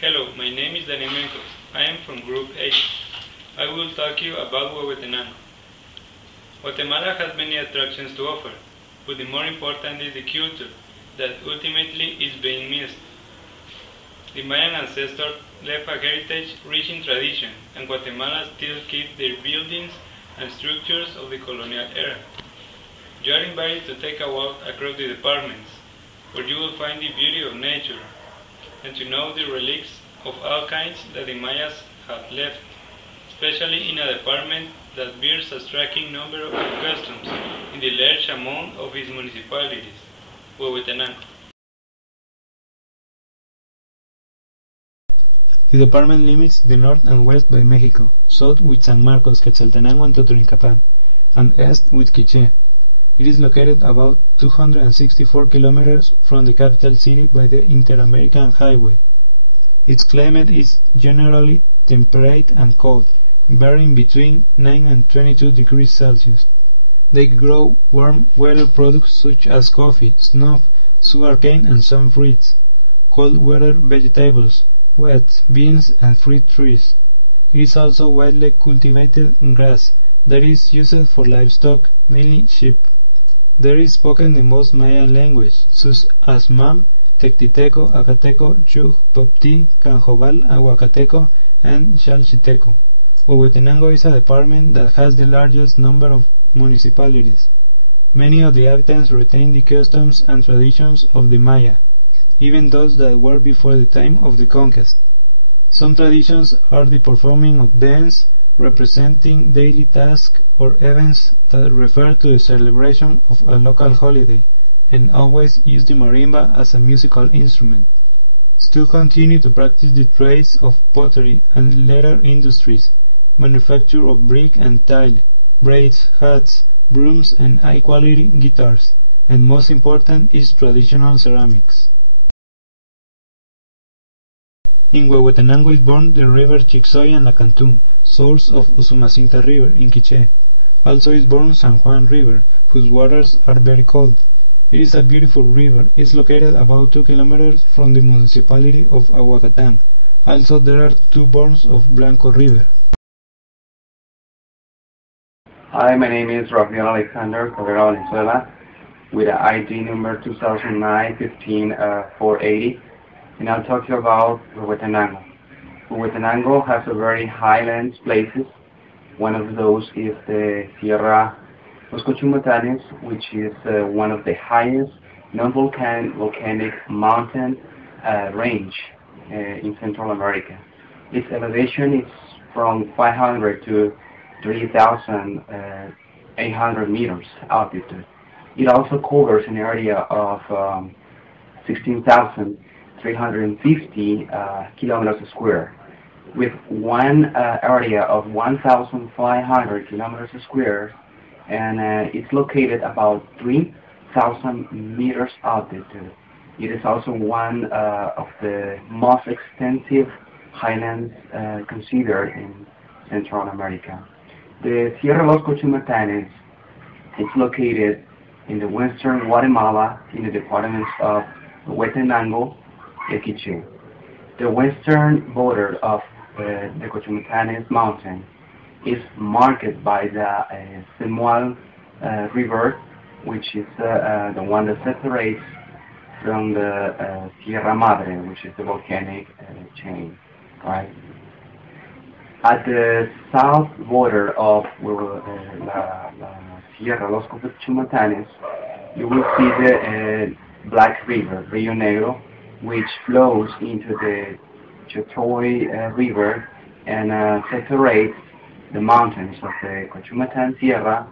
Hello, my name is Daniel Mencos. I am from Group 8. I will talk to you about Huehuetenango. Guatemala has many attractions to offer, but the more important is the culture that ultimately is being missed. The Mayan ancestors left a heritage rich in tradition, and Guatemala still keeps their buildings and structures of the colonial era. You are invited to take a walk across the departments, where you will find the beauty of nature, and to know the relics of all kinds that the Mayas have left, especially in a department that bears a striking number of customs in the large amount of its municipalities, Huehuetenango. The department limits the north and west by Mexico, south with San Marcos, Quetzaltenango and Totonicapán, and east with Quiché. It is located about 264 kilometers from the capital city by the Inter-American Highway. Its climate is generally temperate and cold, varying between 9 and 22 degrees Celsius. They grow warm weather products such as coffee, snuff, sugarcane and some fruits, cold weather vegetables, wath, beans and fruit trees. It is also widely cultivated grass that is used for livestock, mainly sheep. There is spoken the most Mayan language, such as Mam, Tectiteco, Acateco, Chug, Popti, Canjobal, Aguacateco, and Xalchiteco. Huehuetenango is a department that has the largest number of municipalities. Many of the inhabitants retain the customs and traditions of the Maya, even those that were before the time of the conquest. Some traditions are the performing of dance, representing daily tasks or events that refer to the celebration of a local holiday, and always use the marimba as a musical instrument. Still continue to practice the trades of pottery and leather industries, manufacture of brick and tile, braids, hats, brooms and high-quality guitars, and most important is traditional ceramics. In Huehuetenango is born the river Chicxoy and Lacantún, source of Usumacinta River in Quiché. Also is born San Juan River, whose waters are very cold. It is a beautiful river. It is located about 2 kilometers from the municipality of Aguacatán. Also there are two borns of Blanco River. Hi, my name is Rafael Alexander Cabrera Valenzuela with an ID number 2009-15-480, and I'll talk to you about Huehuetenango. Huehuetenango has a very highlands places. One of those is the Sierra Los Cochumatanes, which is one of the highest non-volcanic mountain range in Central America. Its elevation is from 500 to 3,800 meters altitude. It also covers an area of 16,350 kilometers square, with one area of 1,500 kilometers square, and it's located about 3,000 meters altitude. It is also one of the most extensive highlands considered in Central America. The Sierra Los Cochumatanes is located in the western Guatemala in the departments of Huehuetenango and Quiché. The western border of the Cochumatanes mountain is marked by the Semual River, which is the one that separates from the Sierra Madre, which is the volcanic chain, right? At the south border of la Sierra Los Cochumatanes, you will see the Black River, Rio Negro, which flows into the Chotoy River and separates the mountains of the Cochumatan Sierra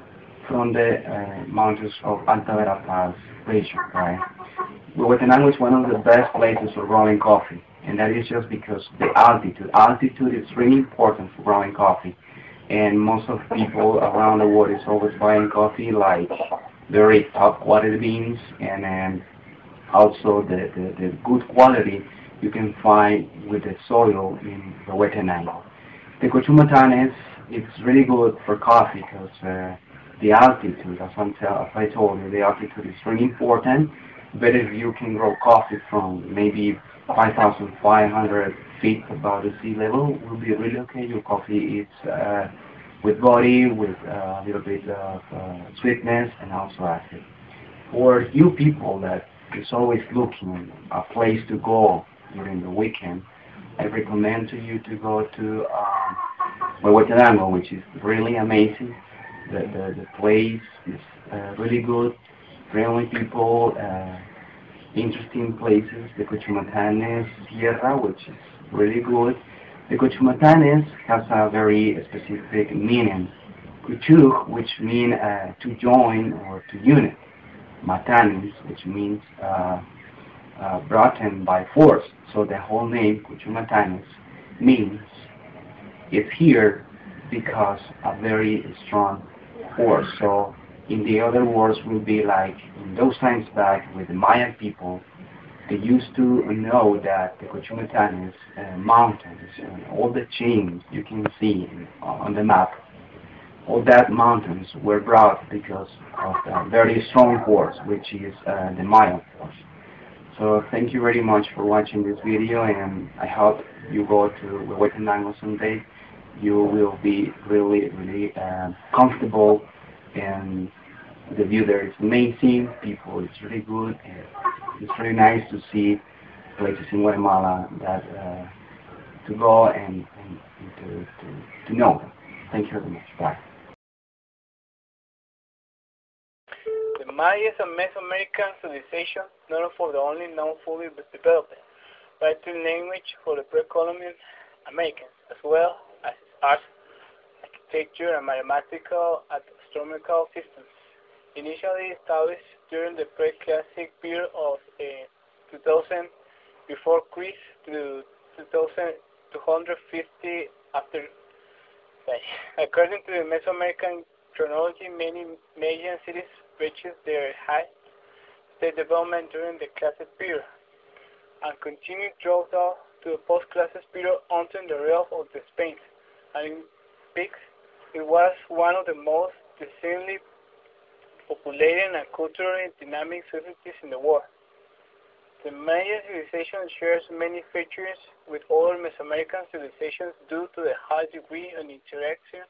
from the mountains of Alta Verapaz region, right? Huehuetenango is one of the best places for growing coffee, and that is just because the altitude. Altitude is really important for growing coffee, and most of people around the world is always buying coffee like very top quality beans, and also the good quality you can find with the soil in Huehuetenango. The Cochumatanes, it's really good for coffee because the altitude, as I told you, the altitude is really important, but if you can grow coffee from maybe 5,500 feet above the sea level, will be really okay. Your coffee is with body, with a little bit of sweetness and also acid. For you people that is always looking a place to go during the weekend, I recommend to you to go to Huehuetenango, which is really amazing. The place is really good, friendly people, interesting places. The Cuchumatanes Sierra, which is really good. The Cuchumatanes has a very specific meaning. Cuchuc, which means to join or to unite. Matanes, which means brought in by force. So the whole name, Cuchumatanes, means it's here because a very strong force. So in the other words will be like in those times back with the Mayan people, they used to know that the Cuchumatanes mountains and all the chains you can see on the map, all that mountains were brought because of a very strong force, which is the Mayan force. So thank you very much for watching this video, and I hope you go to Huehuetenango someday. You will be really comfortable, and the view there is amazing. People, it's really good. And it's really nice to see places in Guatemala that to go and to know them. Thank you very much. Bye. The Maya is a Mesoamerican civilization known for the only known fully developed writing language for the pre-Columbian Americans, as well as art, architecture, and mathematical and astronomical systems. Initially established during the pre-classic period of 2000 before Christ to 2250 after. According to the Mesoamerican chronology, many Mayan cities reached their high state development during the Classic period and continued throughout to the post-Classic period until the realm of the Spain. And in peaks, it was one of the most densely populated and culturally dynamic societies in the world. The Mayan civilization shares many features with other Mesoamerican civilizations due to the high degree of interaction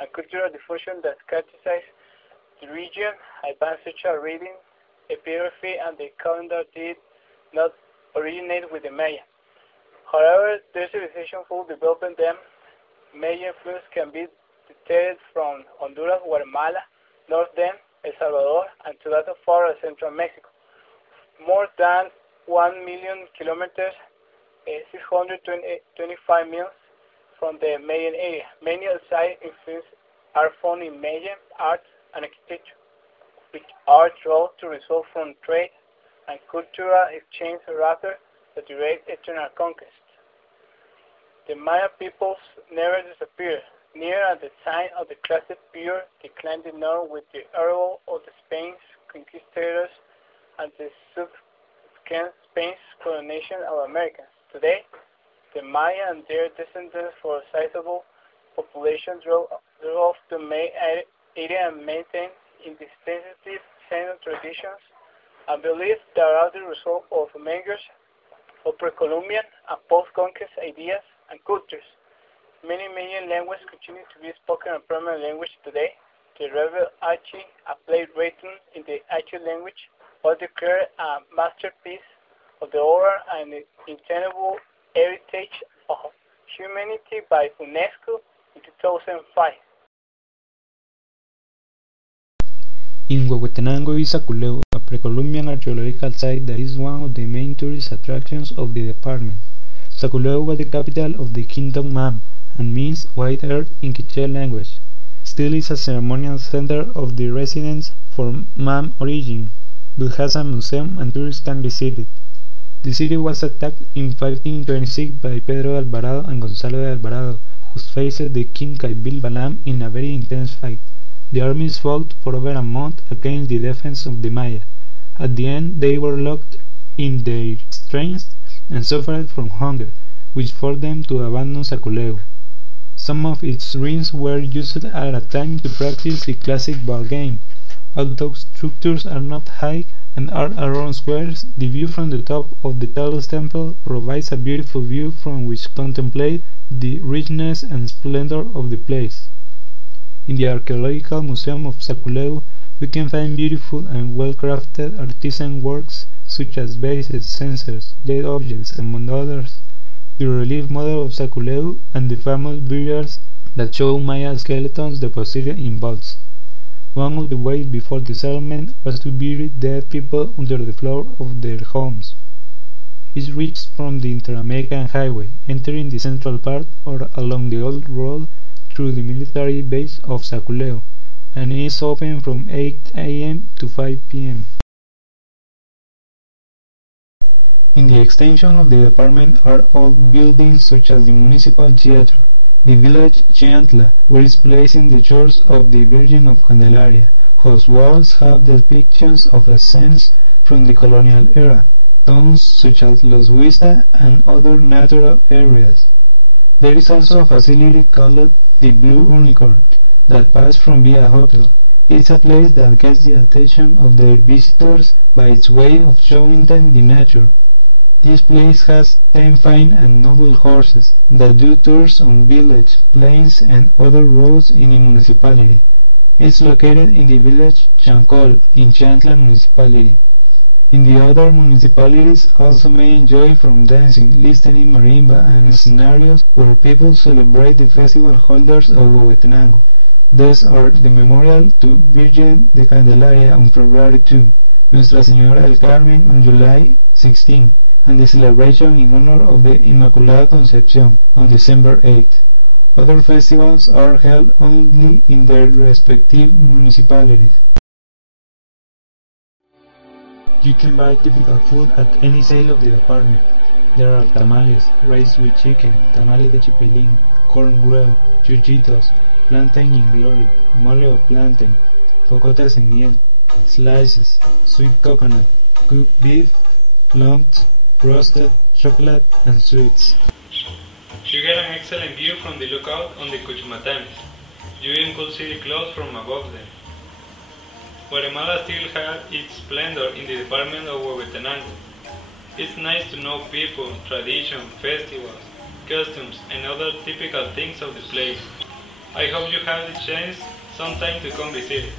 and cultural diffusion that characterizes the region. Advanced social reading, epigraphy, and the calendar did not originate with the Maya. However, their civilization fully developing them, Mayan influence can be detected from Honduras, Guatemala, north then El Salvador, and to that far as central Mexico. More than 1 million kilometers, 625 miles from the Mayan area. Many outside influences are found in Mayan art and architecture, which are thought to result from trade and cultural exchange rather than direct external conquest. The Maya peoples never disappeared. Near at the time of the Classic period, declined the north with the arrival of the Spanish conquistadors and the subsequent Spanish colonization of Americans. Today, the Maya and their descendants for a sizable population drove to May area and maintain distinctive Sino traditions and beliefs that are the result of mingles of pre-Columbian and post-conquest ideas and cultures. Many Mayan languages continue to be spoken and primary language today. The Rebel Achi, a play written in the Achi language, was declared a masterpiece of the oral and intangible heritage of humanity by UNESCO in 2005. In Huehuetenango is Saculeo, a pre-Columbian archaeological site that is one of the main tourist attractions of the department. Saculeo was the capital of the Kingdom Mam and means white earth in Quiche language. Still is a ceremonial center of the residents for Mam origin, but has a museum and tourists can visit it. The city was attacked in 1526 by Pedro de Alvarado and Gonzalo de Alvarado, who faced the King Caibil Balam in a very intense fight. The armies fought for over a month against the defense of the Maya. At the end, they were locked in their strength and suffered from hunger, which forced them to abandon Saculeo. Some of its ruins were used at a time to practice the classic ball game. Although structures are not high, and are around squares. The view from the top of the tallest temple provides a beautiful view from which contemplate the richness and splendor of the place. In the Archaeological Museum of Saculeu, we can find beautiful and well-crafted artisan works such as vases, censers, jade objects, among others, the relief model of Saculeu, and the famous burials that show Maya skeletons deposited in vaults. One of the ways before the settlement was to bury dead people under the floor of their homes. It is reached from the Inter-American Highway, entering the central part or along the old road through the military base of Saculeu, and is open from 8 a.m. to 5 p.m. In the extension of the department are old buildings such as the Municipal Theater, the village Chiantla, where is placed in the church of the Virgin of Candelaria, whose walls have depictions of scenes from the colonial era, towns such as Los Huista and other natural areas. There is also a facility called the Blue Unicorn that passes from Via Hotel. It's a place that gets the attention of their visitors by its way of showing them the nature. This place has 10 fine and noble horses that do tours on village, plains, and other roads in the municipality. It's located in the village Chancol in Chantla municipality. In the other municipalities also may enjoy from dancing, listening marimba, and scenarios where people celebrate the festival holders of Huehuetenango. These are the memorial to Virgen de Candelaria on February 2, Nuestra Señora del Carmen on July 16, and the celebration in honor of the Immaculada Concepción on December 8. Other festivals are held only in their respective municipalities. You can buy typical food at any sale of the department. There are tamales, rice with chicken, tamale de chipilín, corn grill, chuchitos, plantain in glory, mole of plantain, focotes en miel, slices, sweet coconut, cooked beef, lumps, roasted, chocolate, and sweets. You get an excellent view from the lookout on the Cuchumatanes. You even could see the clouds from above them. Guatemala still has its splendor in the department of Huehuetenango. It's nice to know people, tradition, festivals, customs, and other typical things of the place. I hope you have the chance sometime to come visit.